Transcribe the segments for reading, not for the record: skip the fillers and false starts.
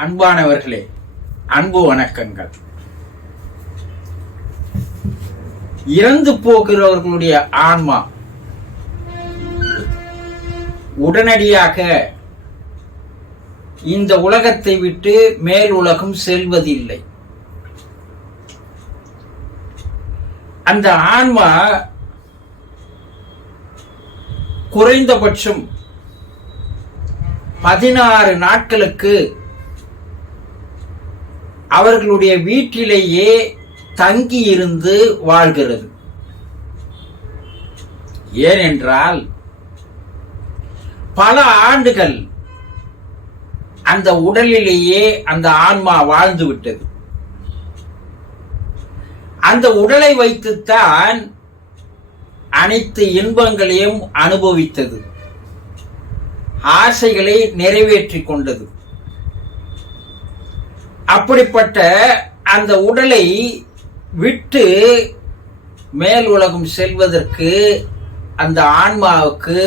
அன்பானவர்களே, அன்பு வணக்கங்கள். இறந்து போகிறவர்களுடைய ஆன்மா உடனடியாக இந்த உலகத்தை விட்டு மேல் உலகம் செல்வதில்லை. அந்த ஆன்மா குறைந்தபட்சம் 16 நாட்களுக்கு அவர்களுடைய வீட்டிலேயே தங்கி இருந்து வாழ்கிறது. ஏனென்றால் பல ஆண்டுகள் அந்த உடலிலேயே அந்த ஆன்மா வாழ்ந்து விட்டது. அந்த உடலை வைத்துத்தான் அனைத்து இன்பங்களையும் அனுபவித்தது, ஆசைகளை நிறைவேற்றிக் கொண்டது. அப்படிப்பட்ட அந்த உடலை விட்டு மேல் உலகம் செல்வதற்கு அந்த ஆன்மாவுக்கு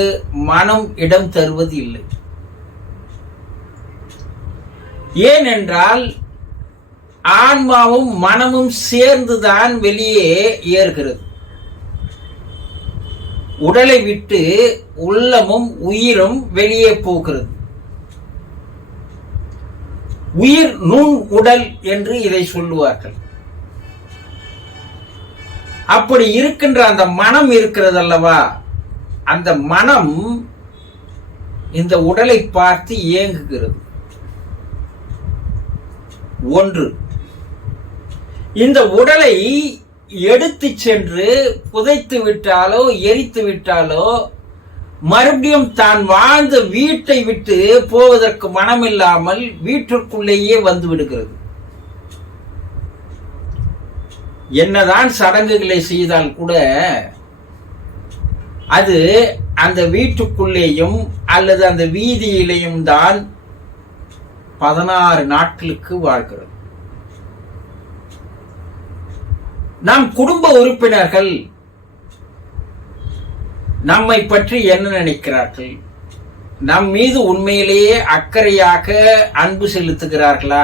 மனம் இடம் தருவது இல்லை. ஏனென்றால் ஆன்மாவும் மனமும் சேர்ந்துதான் வெளியே ஏறுகிறது. உடலை விட்டு உள்ளமும் உயிரும் வெளியே போகிறது. உயிர் நுண் உடல் என்று இதை சொல்லுவார்கள். அப்படி இருக்கின்ற அந்த மனம் இருக்கிறது அல்லவா, அந்த மனம் இந்த உடலை பார்த்து ஏங்குகிறது. ஒன்று, இந்த உடலை எடுத்து சென்று புதைத்து விட்டாலோ எரித்து விட்டாலோ மறுபடியும் தான் வாழ்ந்த வீட்டை விட்டு போவதற்கு மனமில்லாமல் வீட்டிற்குள்ளேயே வந்து விடுகிறது. என்னதான் சடங்குகளை செய்தால் கூட அது அந்த வீட்டுக்குள்ளேயும் அல்லது அந்த வீதியிலேயும் தான் 16 நாட்களுக்கு வாழ்கிறது. நம் குடும்ப உறுப்பினர்கள் நம்மை பற்றி என்ன நினைக்கிறார்கள்? நம் மீது உண்மையிலேயே அக்கறையாக அன்பு செலுத்துகிறார்களா?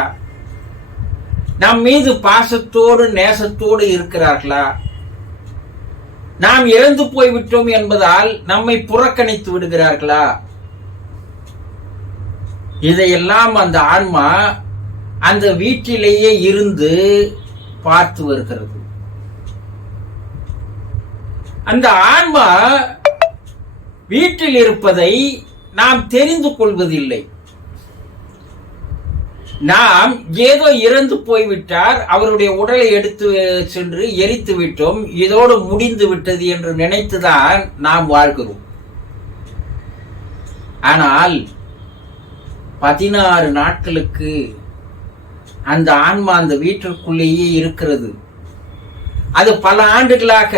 நம் மீது பாசத்தோடு நேசத்தோடு இருக்கிறார்களா? நாம் இறந்து போய்விட்டோம் என்பதால் நம்மை புறக்கணித்து விடுகிறார்களா? இதையெல்லாம் அந்த ஆன்மா அந்த வீட்டிலேயே இருந்து பார்த்து வருகிறது. அந்த ஆன்மா வீட்டில் இருப்பதை நாம் தெரிந்து கொள்வதில்லை. நாம் ஏதோ இறந்து போய்விட்டார், அவருடைய உடலை எடுத்து சென்று எரித்து விட்டோம், இதோடு முடிந்து விட்டது என்று நினைத்துதான் நாம் வாழ்கிறோம். ஆனால் 16 நாட்களுக்கு அந்த ஆன்மா அந்த வீட்டிற்குள்ளேயே இருக்கிறது. அது பல ஆண்டுகளாக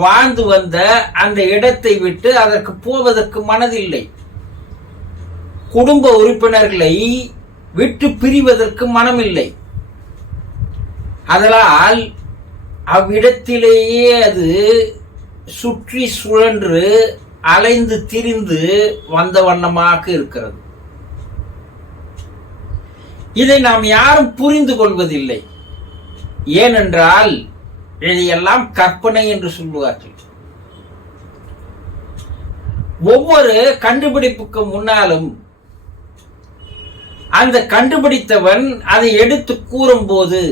வாழ்ந்து வந்த அந்த இடத்தை விட்டு அதற்கு போவதற்கு மனதில்லை. குடும்ப உறுப்பினர்களை விட்டு பிரிவதற்கு மனமில்லை. அதனால் அவ்விடத்திலேயே அது சுற்றி சுழன்று அலைந்து திரிந்து வந்த வண்ணமாக இருக்கிறது. இதை நாம் யாரும் புரிந்து கொள்வதில்லை. ஏனென்றால் இதையெல்லாம் கற்பனை என்று சொல்லுவார்கள். ஒவ்வொரு கண்டுபிடிப்புக்கு முன்னாலும் அந்த கண்டுபிடித்தவன் அதை எடுத்து கூறும்போது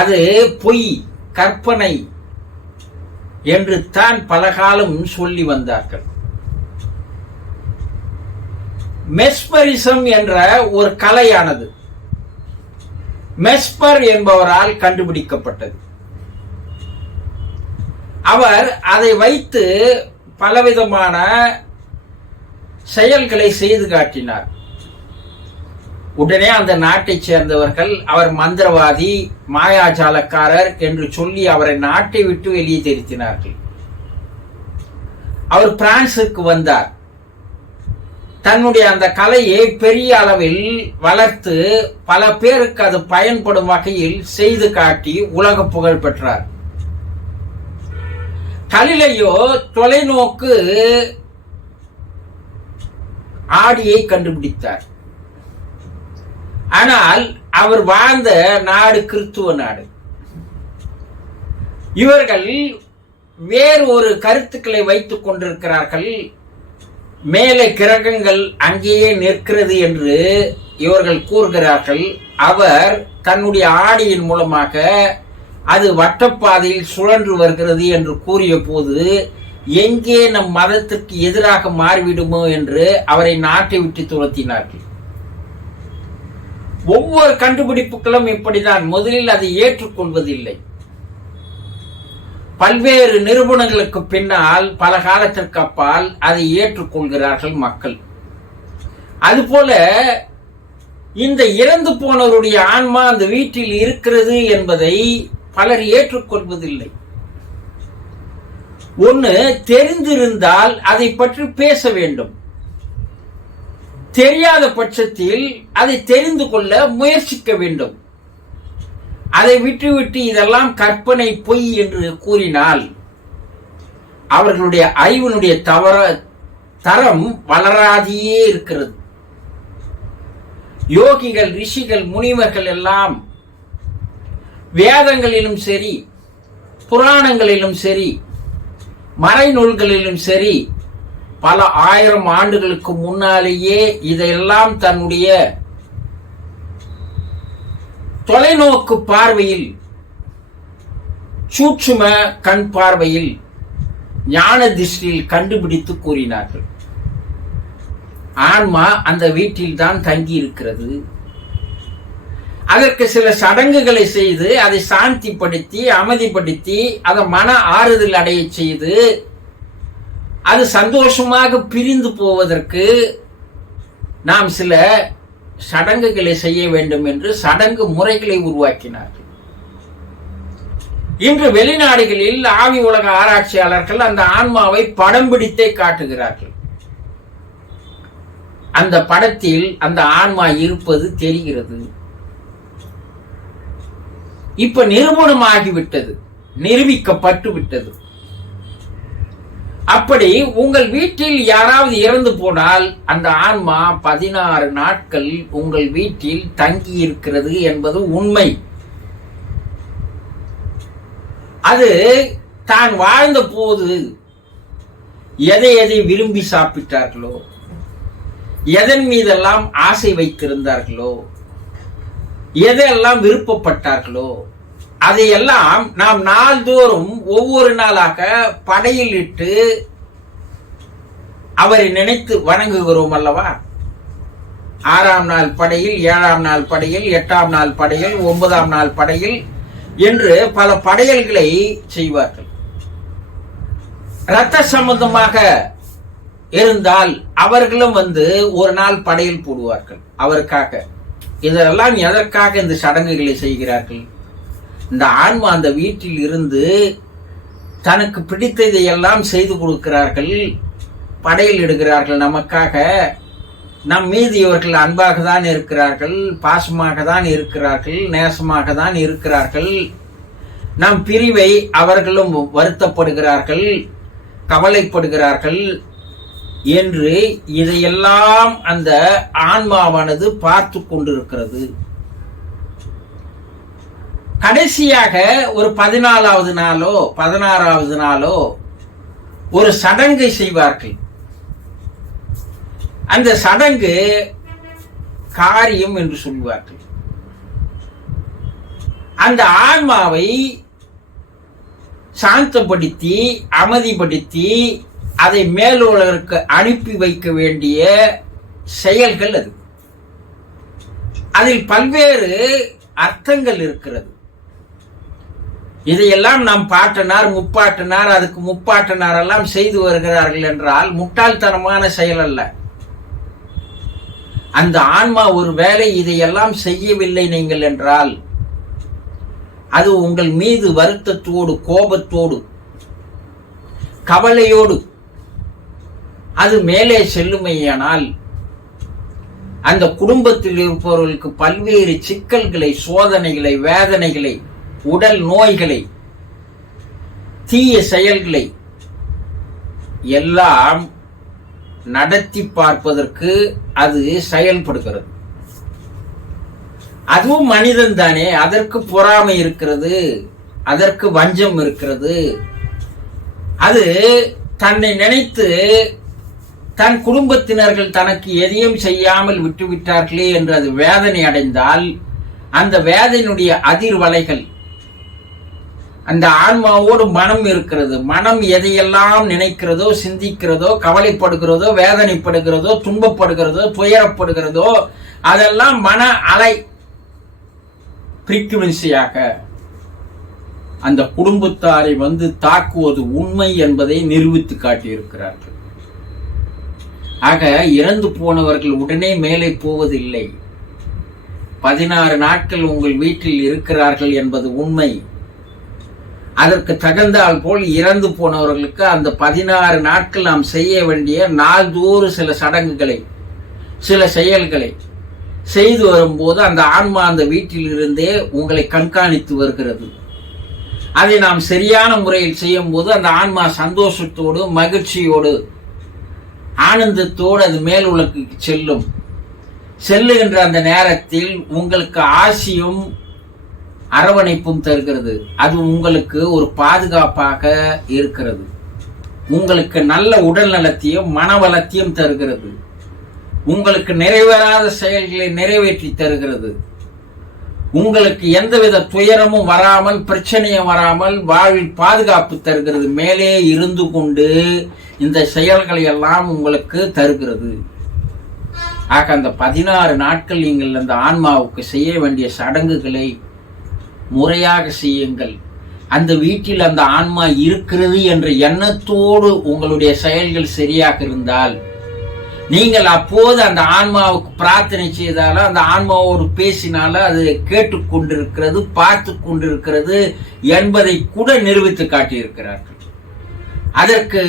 அது பொய், கற்பனை என்று தான் பலகாலம் சொல்லி வந்தார்கள். மெஸ்மரிசம் என்ற ஒரு கலையானது மெஸ்பர் என்பவரால் கண்டுபிடிக்கப்பட்டது. அவர் அதை வைத்து பலவிதமான செயல்களை செய்து காட்டினார். உடனே அந்த நாட்டைச் சேர்ந்தவர்கள் அவர் மந்திரவாதி, மாயாஜாலக்காரர் என்று சொல்லி அவரை நாட்டை விட்டு வெளியே தெரிவித்தார்கள். அவர் பிரான்சுக்கு வந்தார். தன்னுடைய அந்த கலையை பெரிய அளவில் வளர்த்து பல பேருக்கு அது பயன்படும் வகையில் செய்து காட்டி உலக புகழ் பெற்றார். கலிலேயோ தொலைநோக்கு ஆடியை கண்டுபிடித்தார். ஆனால் அவர் வாழ்ந்த நாடு கிறிஸ்துவ நாடு. இவர்கள் வேறு ஒரு கருத்துக்களை வைத்துக் கொண்டிருக்கிறார்கள். மேலே கிரகங்கள் அங்கேயே நிற்கிறது என்று இவர்கள் கூறுகிறார்கள். அவர் தன்னுடைய ஆடியின் மூலமாக அது வட்டப்பாதையில் சுழன்று வருகிறது என்று கூறிய போது எங்கே நம் மதத்திற்கு எதிராக மாறிவிடுமோ என்று அவரை நாட்டை விட்டு துரத்தினார்கள். ஒவ்வொரு கண்டுபிடிப்புகளும் இப்படிதான். முதலில் அதை ஏற்றுக்கொள்வதில்லை. பல்வேறு நிறுவனங்களுக்கு பின்னால் பல காலத்திற்கு அப்பால் அதை ஏற்றுக்கொள்கிறார்கள் மக்கள். அதுபோல இந்த இறந்து போனவருடைய ஆன்மா அந்த வீட்டில் இருக்கிறது என்பதை பலர் ஏற்றுக்கொள்வதில்லை. ஒன்று, தெரிந்திருந்தால் அதை பற்றி பேச வேண்டும். தெரியாத பட்சத்தில் அதை தெரிந்து கொள்ள முயற்சிக்க வேண்டும். அதை விட்டுவிட்டு இதெல்லாம் கற்பனை, பொய் என்று கூறினால் அவர்களுடைய அறிவினுடைய தரம் வளராதையே இருக்கிறது. யோகிகள், ரிஷிகள், முனிவர்கள் எல்லாம் வேதங்களிலும் சரி, புராணங்களிலும் சரி, மறைநூல்களிலும் சரி, பல ஆயிரம் ஆண்டுகளுக்கு முன்னாலேயே இதையெல்லாம் தன்னுடைய தொலைநோக்கு பார்வையில், சூட்சும கண் பார்வையில், ஞான திருஷ்டியில் கண்டுபிடித்து கூறினார்கள். ஆன்மா அந்த வீட்டில் தான் தங்கி இருக்கிறது. அதற்கு சில சடங்குகளை செய்து அதை சாந்திப்படுத்தி, அமைதிப்படுத்தி, அதை மன ஆறுதல் அடைய செய்து, அது சந்தோஷமாக பிரிந்து போவதற்கு நாம் சில சடங்குகளை செய்ய வேண்டும் என்று சடங்கு முறைகளை உருவாக்கினார்கள். இன்று வெளிநாடுகளில் ஆவி உலக ஆராய்ச்சியாளர்கள் அந்த ஆன்மாவை படம் பிடித்தே காட்டுகிறார்கள். அந்த படத்தில் அந்த ஆன்மா இருப்பது தெரிகிறது. இப்ப நிரூபணமாகிவிட்டது, நிரூபிக்கப்பட்டு விட்டது. அப்படி உங்கள் வீட்டில் யாராவது இறந்து போனால் அந்த ஆன்மா 16 நாட்கள் உங்கள் வீட்டில் தங்கி இருக்கிறது என்பது உண்மை. அது தான் வாழ்ந்த போது எதை எதை விரும்பி சாப்பிட்டார்களோ, எதன் மீதெல்லாம் ஆசை வைத்திருந்தார்களோ, எதையெல்லாம் விருப்பப்பட்டார்களோ, அதையெல்லாம் நாம் நாள்தோறும் ஒவ்வொரு நாளாக படையில் இட்டு அவரை நினைத்து வணங்குகிறோம் அல்லவா? 6ஆம் நாள் படையில், 7ஆம் நாள் படையில், 8ஆம் நாள் படையில், 9ஆம் நாள் படையில் என்று பல படையல்களை செய்வார்கள். இரத்த சம்பந்தமாக இருந்தால் அவர்களும் ஒரு நாள் படையல் போடுவார்கள் அவருக்காக. இதெல்லாம் எதற்காக இந்த சடங்குகளை செய்கிறார்கள்? இந்த ஆன்மா அந்த வீட்டில் இருந்து தனக்கு பிடித்ததை எல்லாம் செய்து கொடுக்கிறார்கள், படையில் இடுகிறார்கள் நமக்காக. நம் மீது இவர்கள் அன்பாக தான் இருக்கிறார்கள், பாசமாக தான் இருக்கிறார்கள், நேசமாக தான் இருக்கிறார்கள். நம் பிரிவை அவர்களும் வருத்தப்படுகிறார்கள், கவலைப்படுகிறார்கள் என்று இதையெல்லாம் அந்த ஆன்மாவானது பார்த்து கொண்டிருக்கிறது. கடைசியாக ஒரு 14வது நாளோ 16வது நாளோ ஒரு சடங்கை செய்வார்கள். அந்த சடங்கு காரியம் என்று சொல்வார்கள். அந்த ஆன்மாவை சாந்தப்படுத்தி, அமைதிப்படுத்தி, அதை மேலுலகிற்கு அனுப்பி வைக்க வேண்டிய செயல்கள் அது. அதில் பல்வேறு அர்த்தங்கள் இருக்கிறது. இதையெல்லாம் நாம் பாட்டனார், முப்பாட்டனார், அதுக்கு முப்பாட்டனார் எல்லாம் செய்து வருகிறார்கள் என்றால் முட்டாள்தனமான செயல் அல்ல. அந்த ஆன்மா ஒரு வேளை இதையெல்லாம் செய்யவில்லை நீங்கள் என்றால் அது உங்கள் மீது வருத்தத்தோடு, கோபத்தோடு, கவலையோடு அது மேலே செல்லுமையானால் அந்த குடும்பத்தில் இருப்பவர்களுக்கு பல்வேறு சிக்கல்களை, சோதனைகளை, வேதனைகளை, உடல் நோய்களை, தீய செயல்களை எல்லாம் நடத்தி பார்ப்பதற்கு அது செயல்படுகிறது. அதுவும் மனிதன் தானே, அதற்கு பொறாமை இருக்கிறது, அதற்கு வஞ்சம் இருக்கிறது. அது தன்னை நினைத்து தன் குடும்பத்தினர்கள் தனக்கு எதையும் செய்யாமல் விட்டுவிட்டார்களே என்று அது வேதனை அடைந்தால், அந்த வேதனையுடைய அதிர்வலைகள் அந்த ஆன்மாவோடு மனம் இருக்கிறது. மனம் எதையெல்லாம் நினைக்கிறதோ, சிந்திக்கிறதோ, கவலைப்படுகிறதோ, வேதனைப்படுகிறதோ, துன்பப்படுகிறதோ, துயரப்படுகிறதோ, அதெல்லாம் மன அலை ஃப்ரீக்குவென்சியாக அந்த குடும்பத்தாரை தாக்குவது உண்மை என்பதை நிரூபித்து காட்டியிருக்கிறார்கள். ஆக இறந்து போனவர்கள் உடனே மேலே போவதில்லை. 16 நாட்கள் உங்கள் வீட்டில் இருக்கிறார்கள் என்பது உண்மை. அதற்கு தகுந்தால் போல் இறந்து போனவர்களுக்கு அந்த 16 நாட்கள் நாம் செய்ய வேண்டிய நாள்தோறும் சில சடங்குகளை, சில செயல்களை செய்து வரும்போது அந்த ஆன்மா அந்த வீட்டில் இருந்தே உங்களை கண்காணித்து வருகிறது. அதை நாம் சரியான முறையில் செய்யும் போது அந்த ஆன்மா சந்தோஷத்தோடு, மகிழ்ச்சியோடு, ஆனந்தத்தோடு அது மேல் உலகுக்கு செல்லும். செல்லுகின்ற அந்த நேரத்தில் உங்களுக்கு ஆசியும் அரவணைப்பும் தருகிறது. அது உங்களுக்கு ஒரு பாதுகாப்பாக இருக்கிறது. உங்களுக்கு நல்ல உடல் நலத்தையும் மனவளத்தையும் தருகிறது. உங்களுக்கு நிறைவேறாத செயல்களை நிறைவேற்றி தருகிறது. உங்களுக்கு எந்தவித துயரமும் வராமல், பிரச்சனையும் வராமல் வாழ்வில் பாதுகாப்பு தருகிறது. மேலே இருந்து கொண்டு இந்த செயல்களை எல்லாம் உங்களுக்கு தருகிறது. ஆக அந்த 16 நாட்கள் நீங்கள் அந்த ஆன்மாவுக்கு செய்ய வேண்டிய சடங்குகளை முறையாக செய்யுங்கள். அந்த வீட்டில் அந்த ஆன்மா இருக்கிறது என்ற எண்ணத்தோடு உங்களுடைய செயல்கள் சரியாக இருந்தால், நீங்கள் அப்போது அந்த ஆன்மாவுக்கு பிரார்த்தனை செய்தாலும், அந்த ஆன்மாவோடு பேசினாலும் அது கேட்டுக்கொண்டிருக்கிறது, பார்த்து கொண்டிருக்கிறது என்பதை கூட நிரூபித்து காட்டியிருக்கிறார்கள். அதற்கு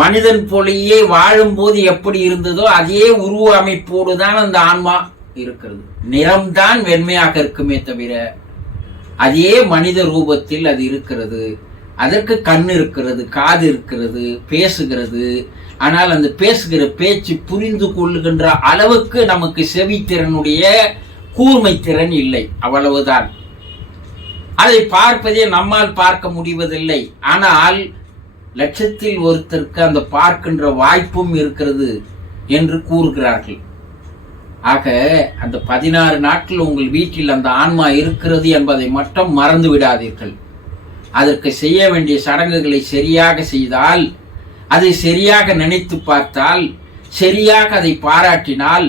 மனிதன் போலேயே வாழும்போது எப்படி இருந்ததோ அதே உருவ அமைப்போடு தான் அந்த ஆன்மா இருக்கிறது. நிறம்தான் வெண்மையாக இருக்குமே தவிர அதே மனித ரூபத்தில் அது இருக்கிறது. அதற்கு கண் இருக்கிறது, காது இருக்கிறது, பேசுகிறது. ஆனால் அந்த பேசுகிற பேச்சு புரிந்து கொள்ளுகின்ற அளவுக்கு நமக்கு செவித்திறனுடைய கூர்மை திறன் இல்லை, அவ்வளவுதான். அதை பார்ப்பதே நம்மால் பார்க்க முடிவதில்லை. ஆனால் லட்சத்தில் ஒருத்தருக்கு அந்த பார்க்கின்ற வாய்ப்பும் இருக்கிறது என்று கூறுகிறார்கள். ஆக அந்த 16 நாட்கள் உங்கள் வீட்டில் அந்த ஆன்மா இருக்கிறது என்பதை மட்டும் மறந்து விடாதீர்கள். அதற்கு செய்ய வேண்டிய சடங்குகளை சரியாக செய்தால், அதை சரியாக நினைத்து பார்த்தால், சரியாக அதை பாராட்டினால்,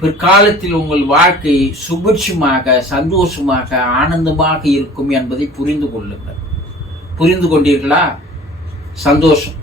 பிற்காலத்தில் உங்கள் வாழ்க்கை சுபிட்சமாக, சந்தோஷமாக, ஆனந்தமாக இருக்கும் என்பதை புரிந்து கொள்ளுங்கள். புரிந்து கொண்டீர்களா? சந்தோஷம்.